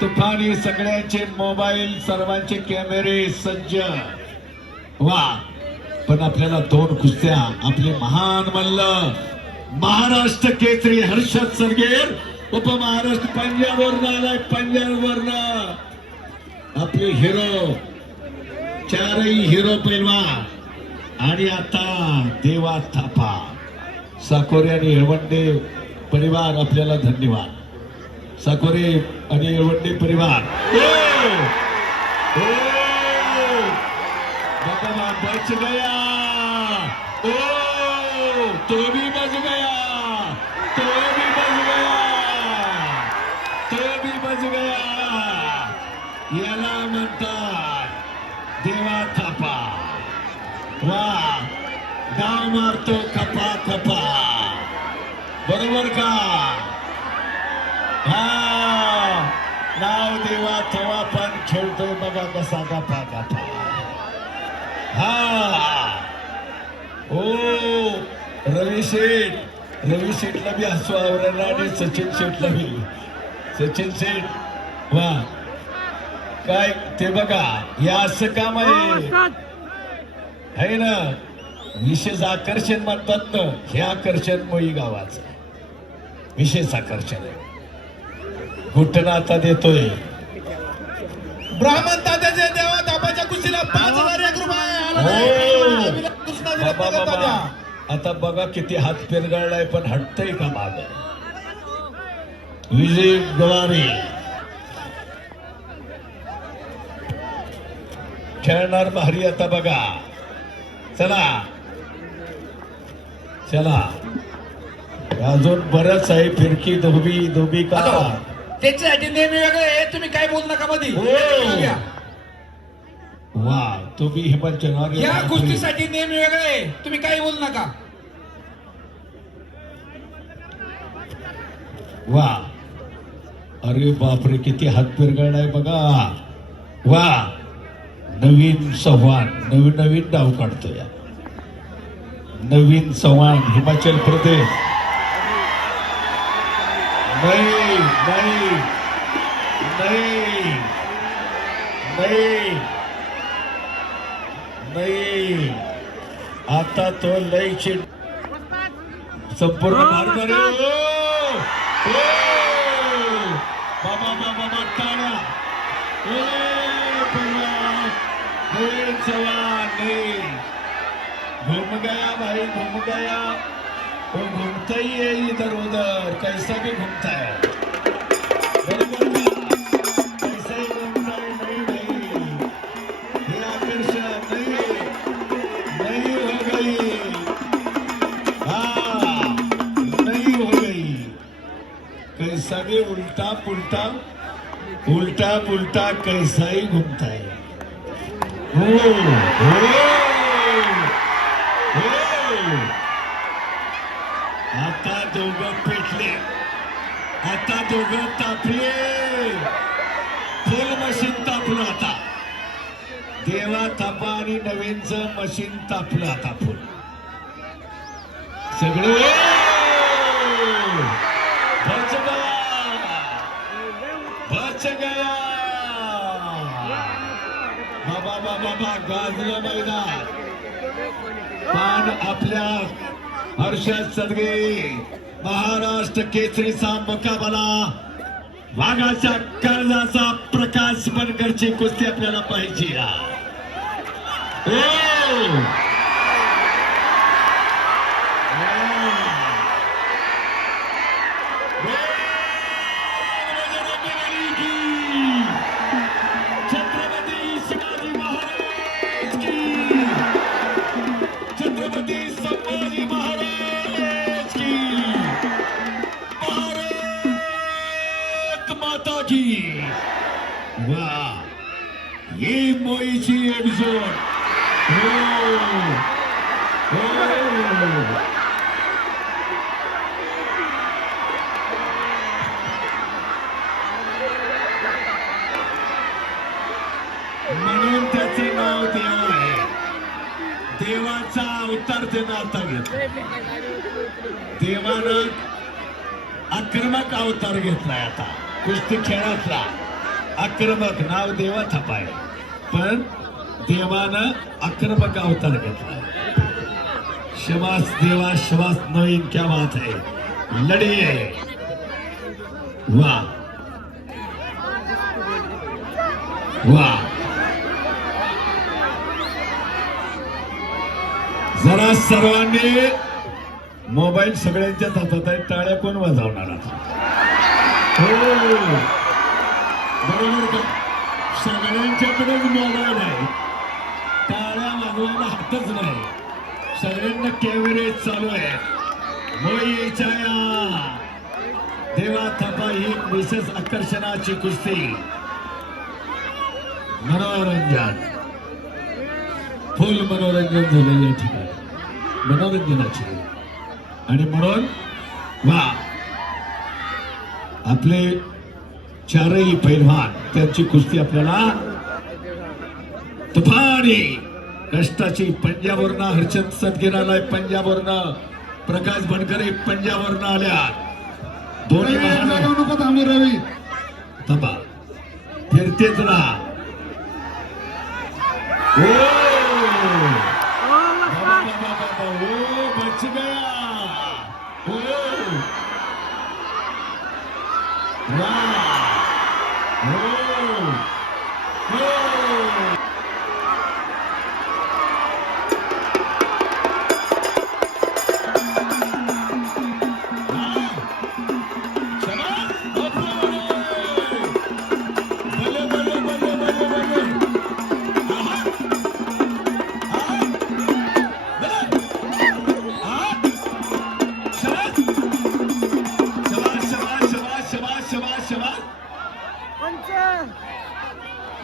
तुफानी सगळ्यांचे मोबाईल, सर्वांचे कॅमेरे सज्ज. वा, पण आपल्याला दोन कुस्त्या. आपले महान मल्ल महाराष्ट्र केसरी हर्षद सरगेर उपमहाराष्ट्र पंजाबवरून आलाय. पंजाबवरून आपले हिरो, चारही हिरो पैलवान. आणि आता देवा थापा, साकोरे आणि येळवंडे परिवार आपल्याला धन्यवाद. साकोरे आणि येळवंडे परिवार. बाबा बच गया. तो भी बच गया. तो भी बच गया. तो भी बच गया. याला म्हणतात देवा थापा. वा, गाव मारतो खपा खपा. बरोबर का? हा, नाव देवा थवा पण खेळतोय बघा कसा गपा गपा. हा, ओ रवी शेठ. रवी शेठला बी हसू आवरला आणि सचिन शेठला बी. सचिन शेठ, वा काय ते बघा. हे असं काम आहे ना. विशेष आकर्षण म्हणतात ना, हे आकर्षण मोई गावाचं विशेष आकर्षण आहे. घुटना आता देतोय ब्राह्मण तात्याचे देवा तापाच्या कुशीला 5,000 बाबा. आता बघा किती हात पेरगाळलाय, पण हटतय का माग. विजय गवारी खेळणार भारी. आता बघा, चला चला, अजून बरंच आहे. फिरकी धोबी का. त्याच्यासाठी नेहमी वेगळे. तुम्ही काय बोल नका मध्ये. वा, तुम्ही हिमाचल या कुस्तीसाठी नेहमी वेगळे. तुम्ही काही बोल नका. वा, अरे बापरे, किती हात पिरगळलाय बघा. वा, नवीन संवाद, नवीन डाव काढतोय. नवीन संवाद हिमाचल प्रदेश. नाही नाही नाही नाही नाही. आता तो लयची संपूर्ण मार्ग. बाबा बाबा टाळ्या. घूम गया भाई, घूम गया. वो घूमता ही है इधर उधर. कैसा भी घूमता है. कैसा ही घूमता है. नहीं नहीं, ये आकर्षण नहीं हो गई. हाँ, नहीं हो गई. कैसा भी उल्टा पुल्टा, उल्टा पुल्टा कैसा ही घूमता है. आता दोघं पेटले. आता दोघं तापले. फुल मशीन तापलं आता. देवा थापा आणि नवीनचं मशीन तापलं आता फुल. सगळे बच गया. बच गया. बाबा बाबा गाजलं मैदान. पण आपल्या हर्षद सदगे महाराष्ट्र केसरीचा मुकाबला वाघाच्या कर्जाचा प्रकाश बनकरची कुस्ती आपल्याला पाहिजे. छत्रपती शिवाजी महाराज की. छत्रपती संभाजी महाराज की. भारत माता की. वा, ये मोईची एपिसोड. म्हणून त्याचं नाव देव आहे. देवाचा अवतार त्यानं आता घेतला. देवानं आक्रमक अवतार घेतलाय आता कुस्ती खेळातला. आक्रमक नाव देवा थापाय पण देवानं आक्रमक अवतार घेतला शबास देवा शबास नवीन क्या बात है लढिये वा वा जरा सर्वांनी मोबाईल सगळ्यांच्याच हातात आहे टाळ्या कोण वाजवणार आता हो बरोबर का सगळ्यांच्याकडेच मोबाईल आहे टाळ्या वाजवायला हातच नाही सगळ्यांना कॅमेरे चालू आहेत होय छाया देवा थापा ही विशेष आकर्षणाची कुस्ती मनोरंजन फुल मनोरंजन झालं या ठिकाणी मनोरंजनाची आणि म्हणून वा आपले चारही पैलवान त्यांची कुस्ती आपल्याला तुफानी कष्टाची पंजाबवरनं हर्षद सदगिराला पंजाबवरनं प्रकाश बनकरे पंजाबवरनं आल्या दोन्ही नको थांबू रवी थांबा फिरतेच राहा बच गया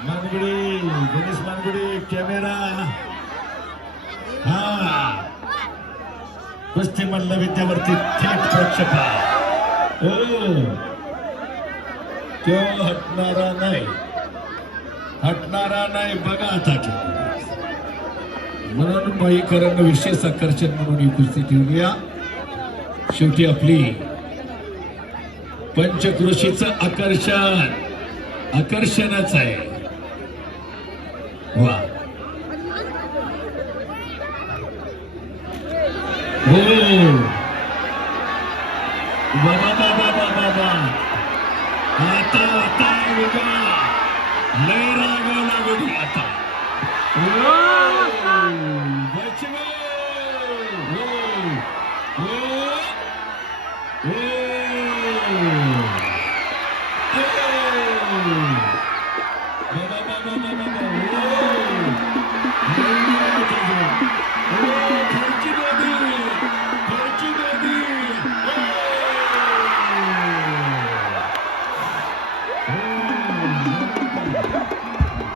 मानगुडी गणेश मानगुडी कॅमेरा हा कुस्ती मल्ल विद्यावरती थेट प्रक्षेपण तो हटणारा नाही बघा आता म्हणून मयीकरण विशेष आकर्षण म्हणून ही कुस्ती ठेवूया शेवटी आपली पंचकृषीचं आकर्षणच आहे वा हो बाबा बाबा बाबा बाबा आता वेगळा लय राग लागली आता